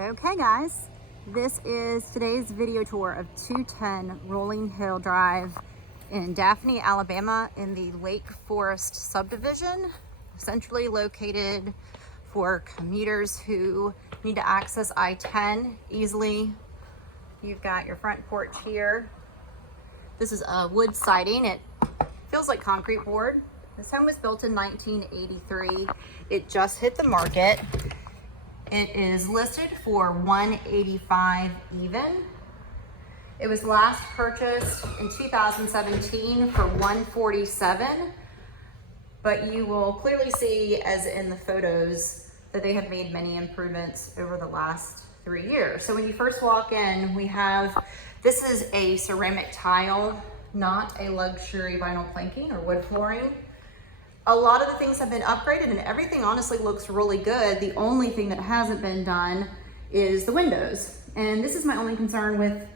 Okay guys, this is today's video tour of 210 Rolling Hill Drive in Daphne, Alabama in the Lake Forest subdivision, centrally located for commuters who need to access I-10 easily. You've got your front porch here. This is a wood siding. It feels like concrete board. This home was built in 1983. It just hit the market. It is listed for $185 even. It was last purchased in 2017 for $147, but you will clearly see, as in the photos, that they have made many improvements over the last 3 years. So when you first walk in, this is a ceramic tile, not a luxury vinyl planking or wood flooring. A lot of the things have been upgraded and everything honestly looks really good. The only thing that hasn't been done is the windows. And this is my only concern with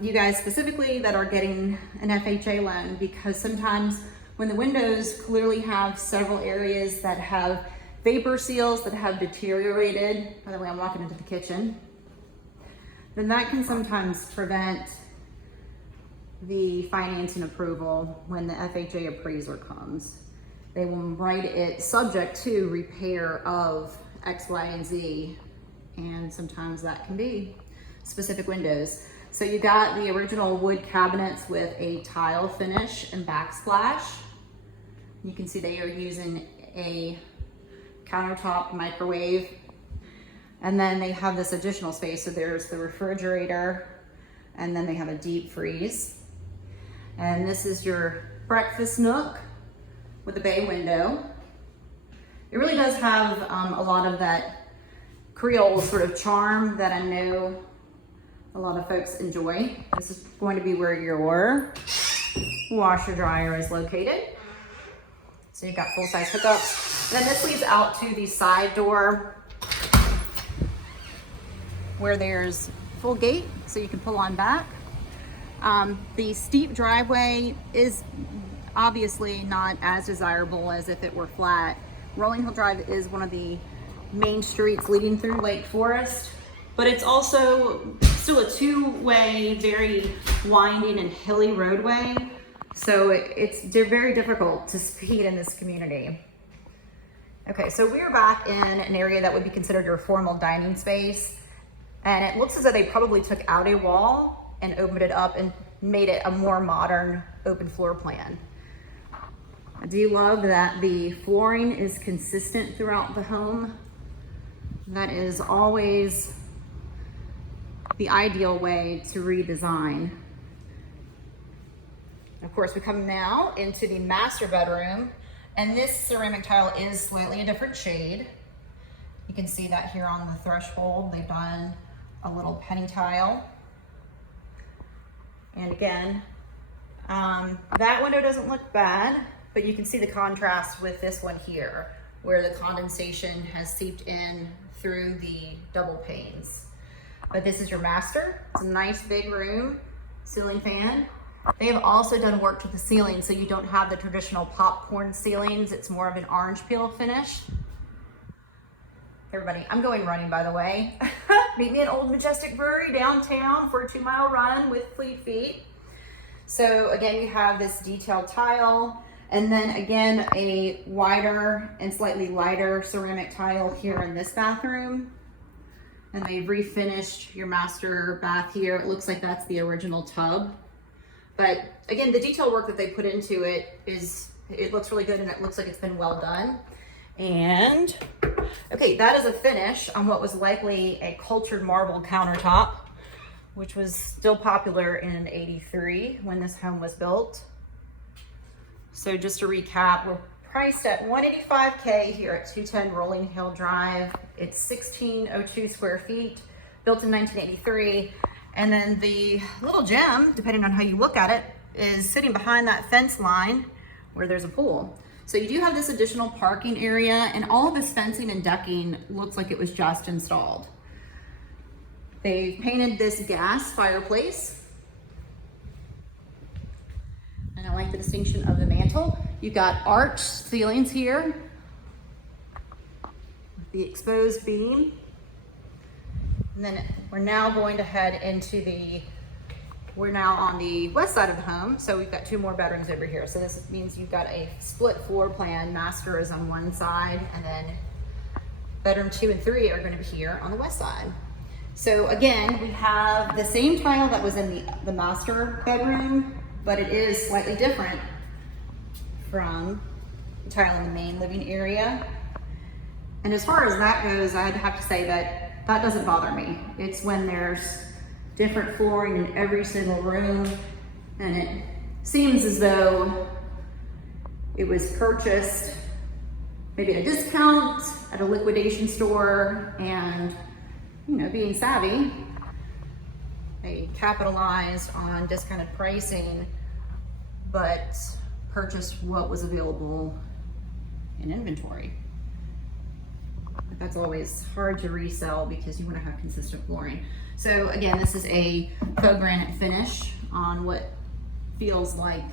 you guys specifically that are getting an FHA loan, because sometimes when the windows clearly have several areas that have vapor seals that have deteriorated, by the way, I'm walking into the kitchen, then that can sometimes prevent the financing approval when the FHA appraiser comes. They will write it subject to repair of X, Y, and Z, and sometimes that can be specific windows. So you got the original wood cabinets with a tile finish and backsplash. You can see they are using a countertop microwave, and then they have this additional space. So there's the refrigerator, and then they have a deep freeze. And this is your breakfast nook with a bay window. It really does have a lot of that Creole sort of charm that I know a lot of folks enjoy. This is going to be where your washer dryer is located. So you've got full-size hookups. Then this leads out to the side door where there's full gate, so you can pull on back. The steep driveway is obviously not as desirable as if it were flat. Rolling Hill Drive is one of the main streets leading through Lake Forest, but it's also still a two-way, very winding and hilly roadway. So they're very difficult to speed in this community. Okay, so we're back in an area that would be considered your formal dining space. And it looks as though they probably took out a wall and opened it up and made it a more modern open floor plan. I do love that the flooring is consistent throughout the home. That is always the ideal way to redesign. Of course, we come now into the master bedroom, and this ceramic tile is slightly a different shade. You can see that here on the threshold. They've done a little penny tile. And again, that window doesn't look bad, but you can see the contrast with this one here, where the condensation has seeped in through the double panes. But this is your master. It's a nice big room, ceiling fan. They have also done work to the ceiling, so you don't have the traditional popcorn ceilings. It's more of an orange peel finish. Everybody, I'm going running, by the way. Meet me at Old Majestic Brewery downtown for a 2-mile run with Fleet Feet. So again, you have this detailed tile, and then again, a wider and slightly lighter ceramic tile here in this bathroom. And they've refinished your master bath here. It looks like that's the original tub. But again, the detail work that they put into it looks really good, and it looks like it's been well done. And okay, that is a finish on what was likely a cultured marble countertop, which was still popular in '83 when this home was built. So just to recap, we're priced at $185K here at 210 Rolling Hill Drive. It's 1602 square feet, built in 1983. And then the little gem, depending on how you look at it, is sitting behind that fence line where there's a pool. So you do have this additional parking area, and all of this fencing and decking looks like it was just installed. They painted this gas fireplace. And I like the distinction of the mantle. You've got arched ceilings here, the exposed beam. And then we're now going to head into we're now on the west side of the home. So we've got 2 more bedrooms over here. So this means you've got a split floor plan. Master is on one side, and then bedroom 2 and 3 are gonna be here on the west side. So again, we have the same tile that was in the master bedroom, but it is slightly different from the tile in the main living area. And as far as that goes, I'd have to say that doesn't bother me. It's when there's different flooring in every single room, and it seems as though it was purchased maybe at a discount at a liquidation store, and being savvy, they capitalized on discounted pricing, but purchased what was available in inventory. But that's always hard to resell because you want to have consistent flooring. So again, this is a faux granite finish on what feels like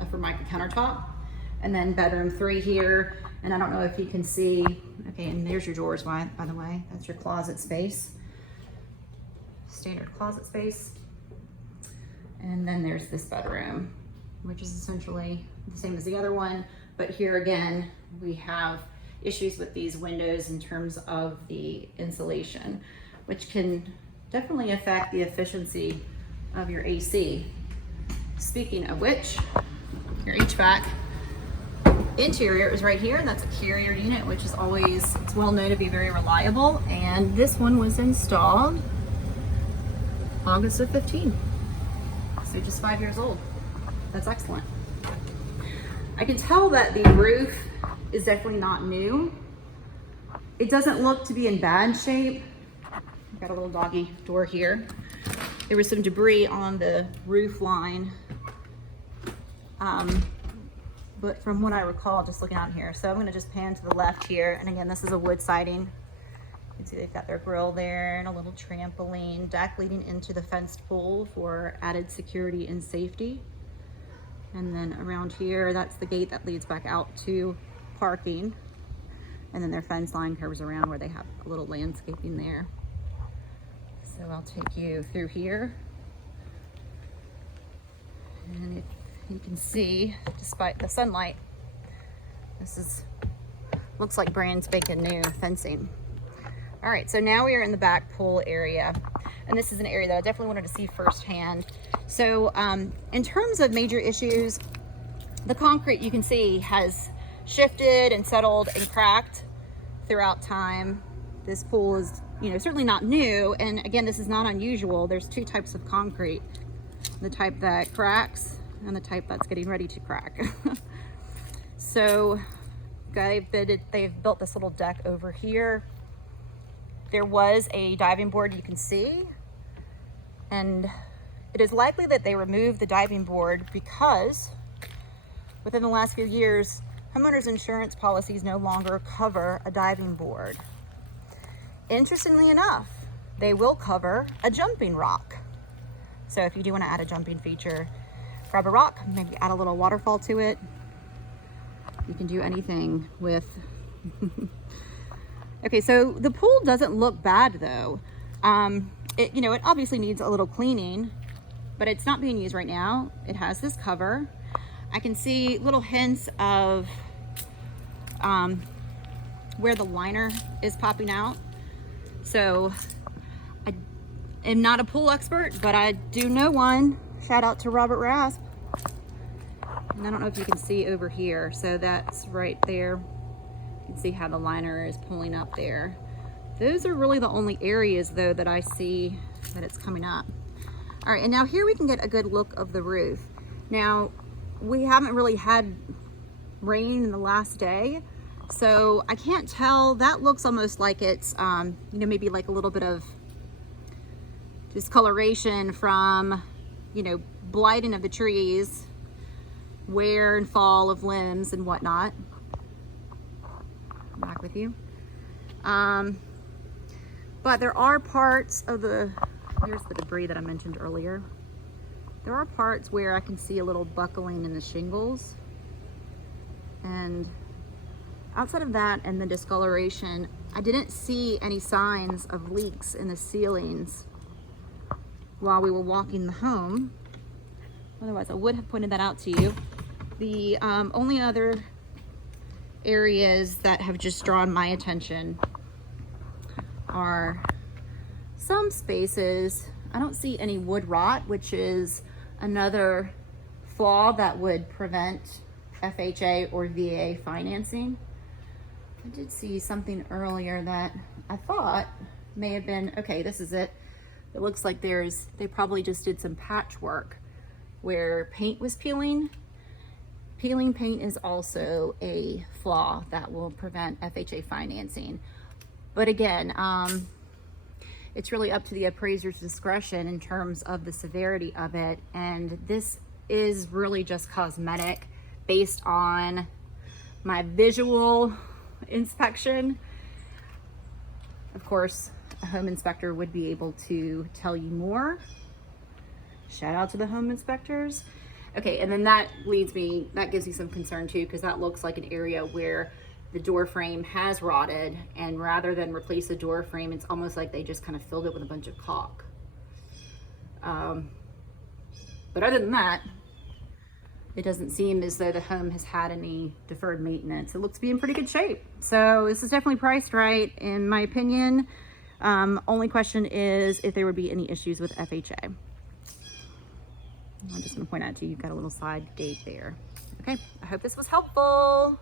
a Formica countertop. And then bedroom 3 here, and I don't know if you can see, okay, and there's your drawers, by the way. That's your closet space, standard closet space. And then there's this bedroom, which is essentially the same as the other one, but here again, we have issues with these windows in terms of the insulation, which can definitely affect the efficiency of your AC. Speaking of which, your HVAC interior is right here, and that's a carrier unit, which is always, it's well known to be very reliable. And this one was installed August of 15, so just 5 years old. That's excellent. I can tell that the roof is definitely not new. It doesn't look to be in bad shape. I've got a little doggy door here. There was some debris on the roof line, but from what I recall, just looking out here. So I'm gonna just pan to the left here. And again, this is a wood siding. You can see they've got their grill there and a little trampoline deck leading into the fenced pool for added security and safety. And then around here, that's the gate that leads back out to parking. And then their fence line curves around where they have a little landscaping there. So I'll take you through here. And if you can see, despite the sunlight, looks like brand spanking new fencing. All right, so now we are in the back pool area, and this is an area that I definitely wanted to see firsthand. So in terms of major issues, the concrete, you can see, has shifted and settled and cracked throughout time. This pool is, certainly not new, and again, this is not unusual. There's 2 types of concrete, the type that cracks and the type that's getting ready to crack. So they've built this little deck over here. There was a diving board, you can see, and it is likely that they removed the diving board because within the last few years, homeowners insurance policies no longer cover a diving board. Interestingly enough, they will cover a jumping rock. So if you do want to add a jumping feature, grab a rock, maybe add a little waterfall to it. You can do anything with. Okay, so the pool doesn't look bad though. It obviously needs a little cleaning, but it's not being used right now. It has this cover. I can see little hints of where the liner is popping out. So I am not a pool expert, but I do know one. Shout out to Robert Rasp. And I don't know if you can see over here. So that's right there. You can see how the liner is pulling up there. Those are really the only areas though that I see that it's coming up. All right, and now here we can get a good look of the roof. Now, we haven't really had rain in the last day, so I can't tell. That looks almost like it's, maybe like a little bit of discoloration from, blighting of the trees, wear and fall of limbs and whatnot. Back with you. But there are parts of here's the debris that I mentioned earlier. There are parts where I can see a little buckling in the shingles. And outside of that and the discoloration, I didn't see any signs of leaks in the ceilings while we were walking the home. Otherwise, I would have pointed that out to you. The only other areas that have just drawn my attention are some spaces. I don't see any wood rot, which is another flaw that would prevent FHA or VA financing. I did see something earlier that I thought may have been, okay, this is it. It looks like they probably just did some patchwork where paint was peeling. Peeling paint is also a flaw that will prevent FHA financing. But again, it's really up to the appraiser's discretion in terms of the severity of it. And this is really just cosmetic based on my visual inspection. Of course, a home inspector would be able to tell you more. Shout out to the home inspectors. Okay, and then that gives me some concern too, because that looks like an area where the door frame has rotted, and rather than replace the door frame, it's almost like they just kind of filled it with a bunch of caulk. But other than that, it doesn't seem as though the home has had any deferred maintenance. It looks to be in pretty good shape. So this is definitely priced right, in my opinion. Only question is if there would be any issues with FHA. I'm just gonna point out to you, you've got a little side gate there. Okay, I hope this was helpful.